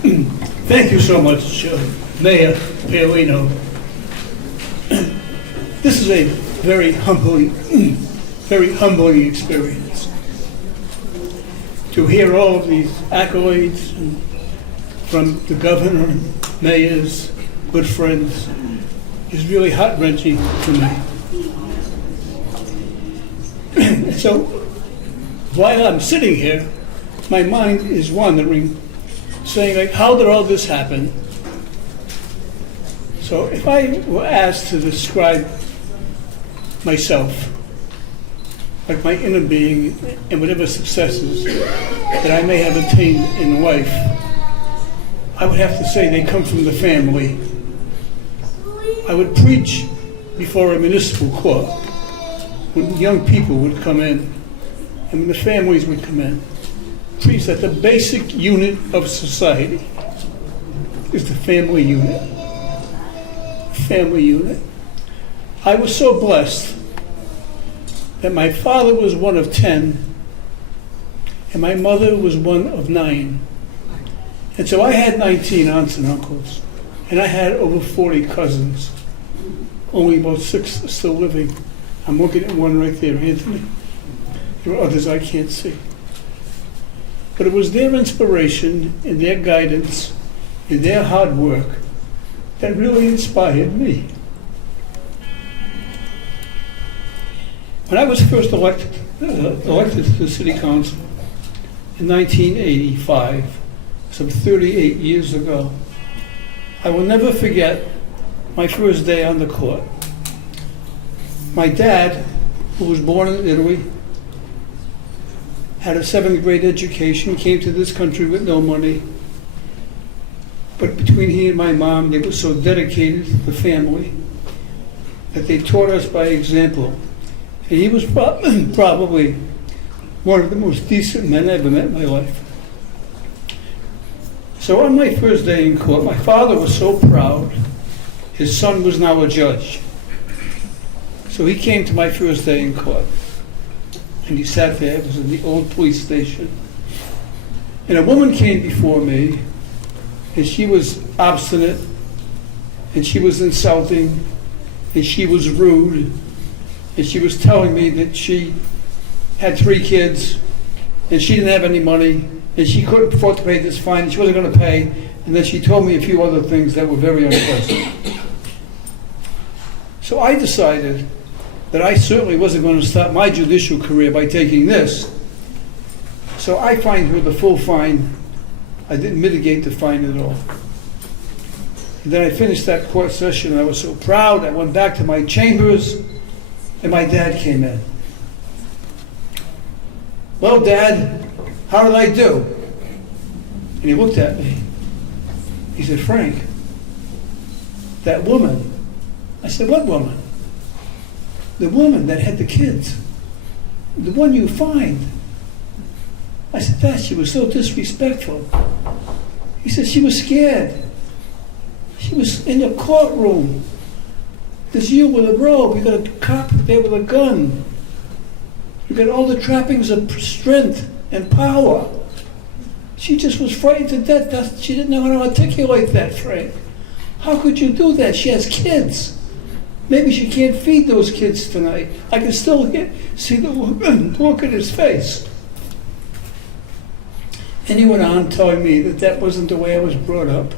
Thank you so much, Mayor Paolino. This is a very humbling experience. To hear all of these accolades from the governor and mayors, good friends, is really heart-wrenching to me. So, while I'm sitting here, my mind is wandering, saying, like, how did all this happen? So if I were asked to describe myself, like my inner being and whatever successes that I may have attained in life, I would have to say they come from the family. I would preach before a municipal court when young people would come in and when the families would come in. Preach that the basic unit of society is the family unit. Family unit. I was so blessed that my father was one of 10 and my mother was one of 9. And so I had 19 aunts and uncles, and I had over 40 cousins. Only about 6 are still living. I'm looking at one right there, Anthony. There are others I can't see. But it was their inspiration and their guidance and their hard work that really inspired me. When I was first elected to the city council in 1985, some 38 years ago, I will never forget my first day on the court. My dad, who was born in Italy, had a 7th grade education, came to this country with no money. But between he and my mom, they were so dedicated to the family that they taught us by example. And he was probably one of the most decent men I ever met in my life. So on my first day in court, my father was so proud. His son was now a judge. So he came to my first day in court. And he sat there. It was in the old police station. And a woman came before me, and she was obstinate, and she was insulting, and she was rude, and she was telling me that she had 3 kids, and she didn't have any money, and she couldn't afford to pay this fine, and she wasn't going to pay, and then she told me a few other things that were very unpleasant. So I decided that I certainly wasn't going to start my judicial career by taking this. So I fined her the full fine. I didn't mitigate the fine at all. And then I finished that court session, and I was so proud. I went back to my chambers, and my dad came in. Well, Dad, how did I do? And he looked at me. He said, Frank, that woman. I said, what woman? The woman that had the kids. The one you fined. I said, Dad, she was so disrespectful. He said, she was scared. She was in the courtroom. There's you with a robe. You got a cop there with a gun. You got all the trappings of strength and power. She just was frightened to death. She didn't know how to articulate that, Frank. How could you do that? She has kids. Maybe she can't feed those kids tonight. I can still see the look at his face. And he went on telling me that that wasn't the way I was brought up.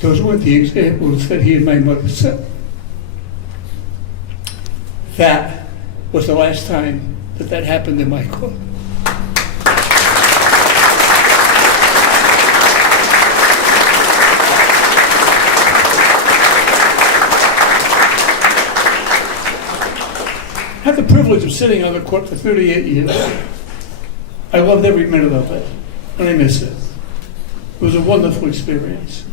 Those weren't the examples that he and my mother set. That was the last time that happened in my court. I had the privilege of sitting on the court for 38 years. I loved every minute of it, and I miss it. It was a wonderful experience.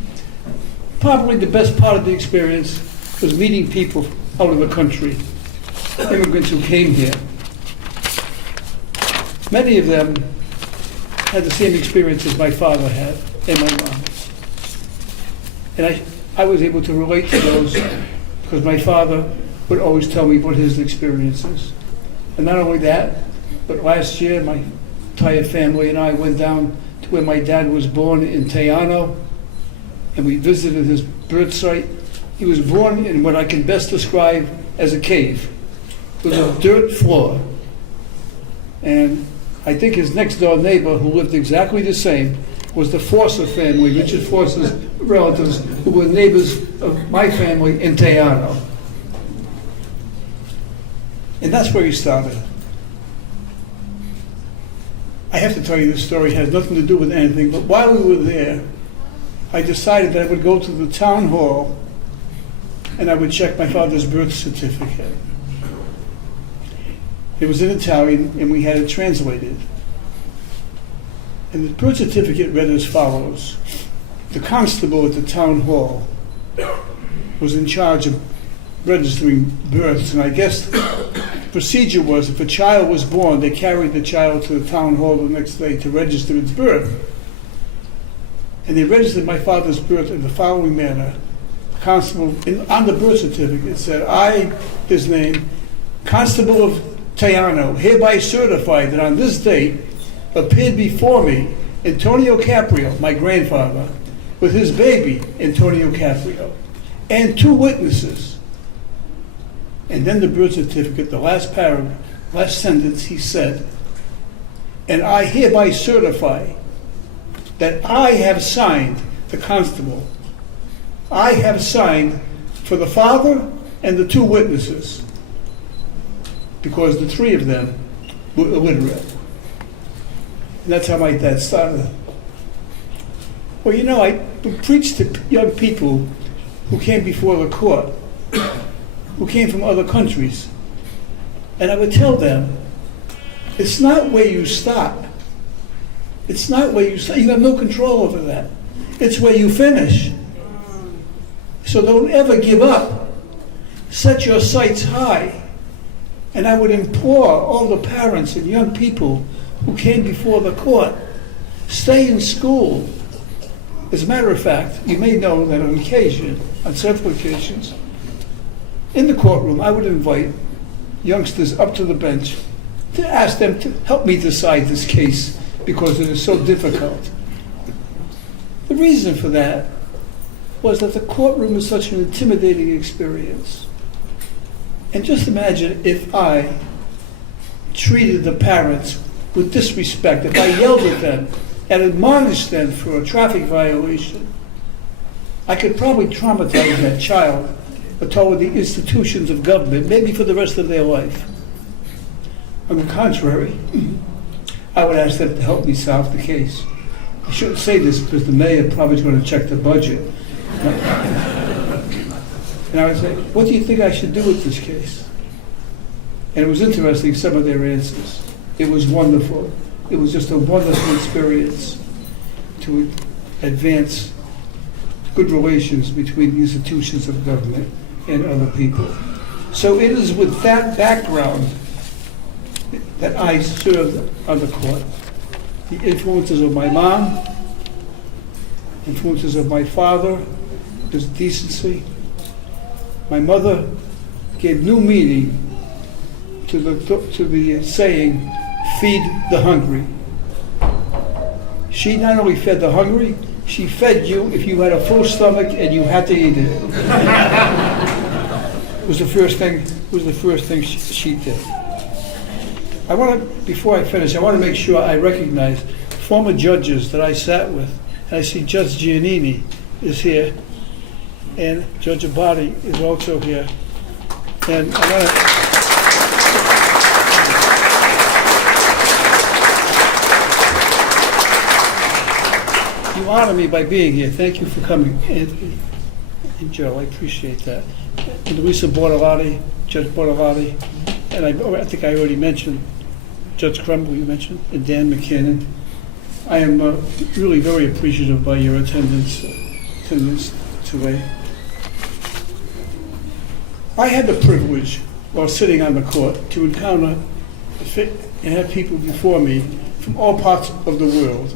Probably the best part of the experience was meeting people out of the country, immigrants who came here. Many of them had the same experience as my father had and my mom. And I was able to relate to those because my father would always tell me about his experiences. And not only that, but last year my entire family and I went down to where my dad was born in Tejano, and we visited his birth site. He was born in what I can best describe as a cave, with a dirt floor. And I think his next door neighbor, who lived exactly the same, was the Forster family, Richard Forster's relatives, who were neighbors of my family in Tejano. And that's where he started. I have to tell you this story. It has nothing to do with anything, but while we were there, I decided that I would go to the town hall and I would check my father's birth certificate. It was in Italian and we had it translated. And the birth certificate read as follows. The constable at the town hall was in charge of registering births, and I guess the procedure was if a child was born, they carried the child to the town hall the next day to register its birth. And they registered my father's birth in the following manner. The constable, on the birth certificate, said, I, his name, Constable of Tejano, hereby certify that on this date appeared before me Antonio Caprio, my grandfather, with his baby, Antonio Caprio, and 2 witnesses. And then the birth certificate, the last paragraph, last sentence, he said, and I hereby certify that I have signed, the constable, I have signed for the father and the 2 witnesses, because the 3 of them were illiterate. And that's how my dad started. Well, you know, I preached to young people who came before the court, who came from other countries. And I would tell them, it's not where you stop. It's not where you start. You have no control over that. It's where you finish. So don't ever give up. Set your sights high. And I would implore all the parents and young people who came before the court, stay in school. As a matter of fact, you may know that on occasion, on several occasions, in the courtroom, I would invite youngsters up to the bench to ask them to help me decide this case because it is so difficult. The reason for that was that the courtroom is such an intimidating experience. And just imagine if I treated the parents with disrespect, if I yelled at them and admonished them for a traffic violation, I could probably traumatize that child toward the institutions of government, maybe for the rest of their life. On the contrary, I would ask them to help me solve the case. I shouldn't say this because the mayor probably is going to check the budget. And I would say, what do you think I should do with this case? And it was interesting, some of their answers. It was wonderful. It was just a wonderful experience to advance good relations between the institutions of government and other people. So it is with that background that I served on the court. The influences of my mom, influences of my father, his decency. My mother gave new meaning to the saying, feed the hungry. She not only fed the hungry, she fed you if you had a full stomach and you had to eat it. It was the first thing she did. I want to, before I finish, I want to make sure I recognize former judges that I sat with. And I see Judge Giannini is here, and Judge Abadi is also here. And I want to you honor me by being here. Thank you for coming, Anthony and Joe. I appreciate that. And Luisa Bortolotti, Judge Bortolotti, and I think I already mentioned Judge Crumble, you mentioned, and Dan McKinnon. I am really very appreciative by your attendance today. I had the privilege, while sitting on the court, to encounter and have people before me from all parts of the world.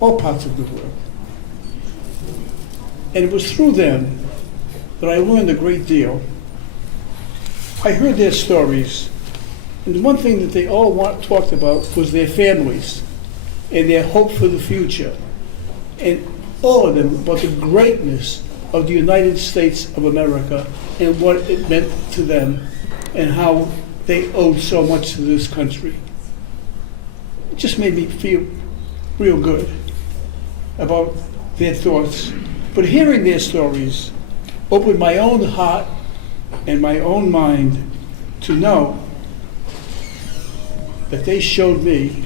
All parts of the world. And it was through them that I learned a great deal. I heard their stories, and the one thing that they all talked about was their families. and their hope for the future. And all of them about the greatness of the United States of America and what it meant to them and how they owed so much to this country. It just made me feel real good about their thoughts. But hearing their stories opened my own heart and my own mind to know that they showed me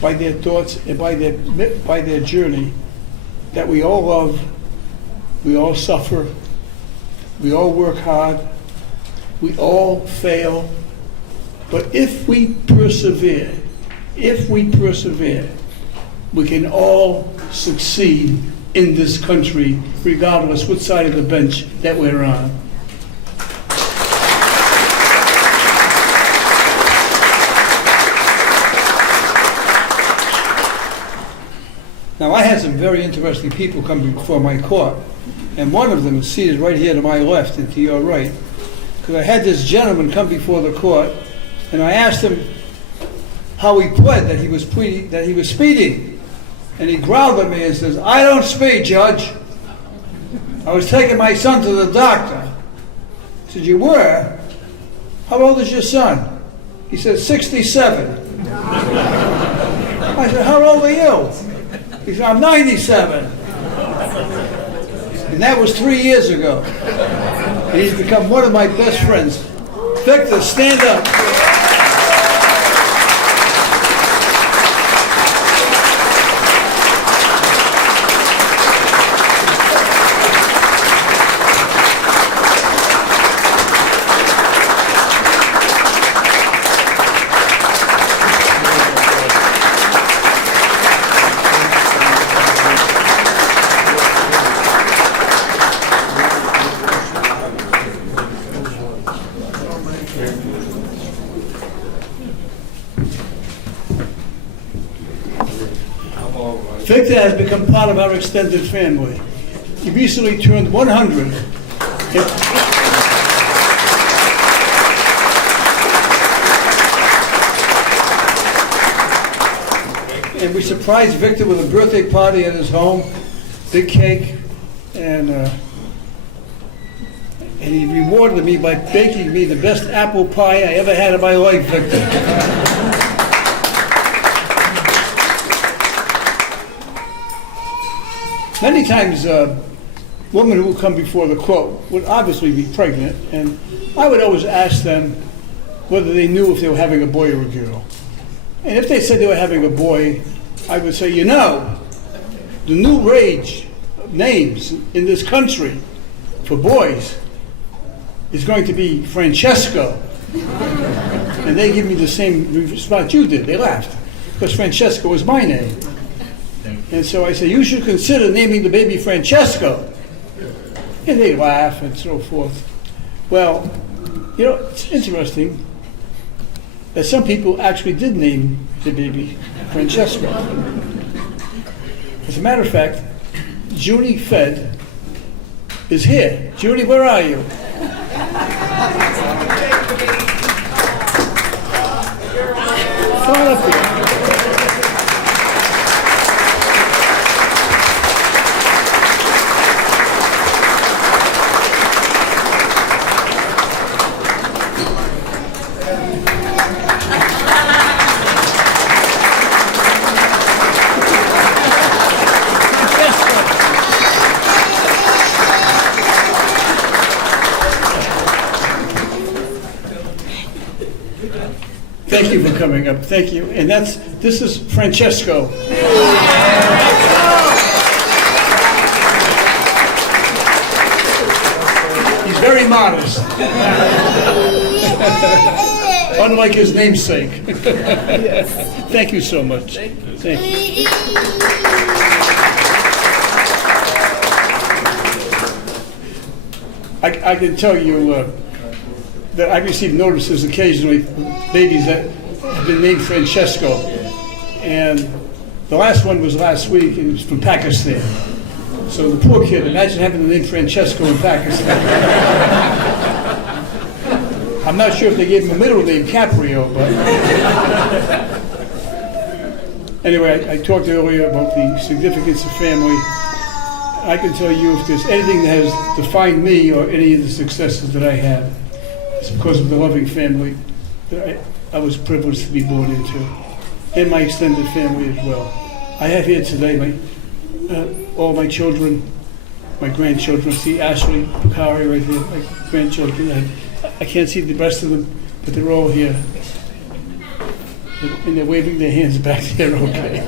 by their thoughts and by their journey that we all love, we all suffer, we all work hard, we all fail, but if we persevere, we can all succeed in this country, regardless what side of the bench that we're on. Now, I had some very interesting people come before my court, and one of them is seated right here to my left and to your right, because I had this gentleman come before the court, and I asked him how he pled that he was speeding, and he growled at me and says, "I don't speed, Judge. I was taking my son to the doctor." I said, "You were? How old is your son?" He said, 67. I said, "How old are you?" He said, "I'm 97. And that was 3 years ago. And he's become one of my best friends. Victor, stand up. Victor has become part of our extended family. He recently turned 100. And we surprised Victor with a birthday party at his home, big cake, and he rewarded me by baking me the best apple pie I ever had in my life, Victor. Many times, women who will come before the court would obviously be pregnant, and I would always ask them whether they knew if they were having a boy or a girl. And if they said they were having a boy, I would say, you know, the new rage of names in this country for boys is going to be Francesco. And they give me the same response you did. They laughed, because Francesco was my name. And so I said, you should consider naming the baby Francesco. And they laugh and so forth. Well, you know, it's interesting that some people actually did name the baby Francesco. As a matter of fact, Judy Fed is here. Judy, where are you? Come on up here. Thank you for coming up. Thank you. And this is Francesco. He's very modest. Unlike his namesake. Thank you so much. Thank you. I can tell you that I receive notices occasionally from babies that have been named Francesco. And the last one was last week, and it was from Pakistan. So the poor kid, imagine having the name Francesco in Pakistan. I'm not sure if they gave him a middle name, Caprio, but... Anyway, I talked earlier about the significance of family. I can tell you if there's anything that has defined me or any of the successes that I have, it's because of the loving family that I was privileged to be born into, and my extended family as well. I have here today all my children, my grandchildren. See Ashley, Kari right here, my grandchildren. I can't see the rest of them, but they're all here. And they're waving their hands back there, okay.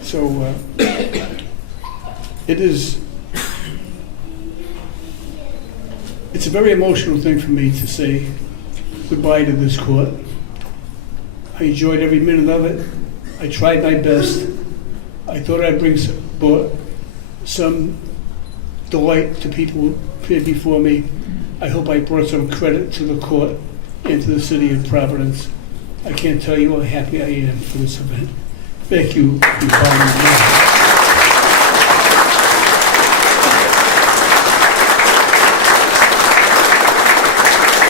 So it's a very emotional thing for me to say goodbye to this court. I enjoyed every minute of it. I tried my best. I thought I'd brought some delight to people who appeared before me. I hope I brought some credit to the court and to the city of Providence. I can't tell you how happy I am for this event. Thank you for calling me.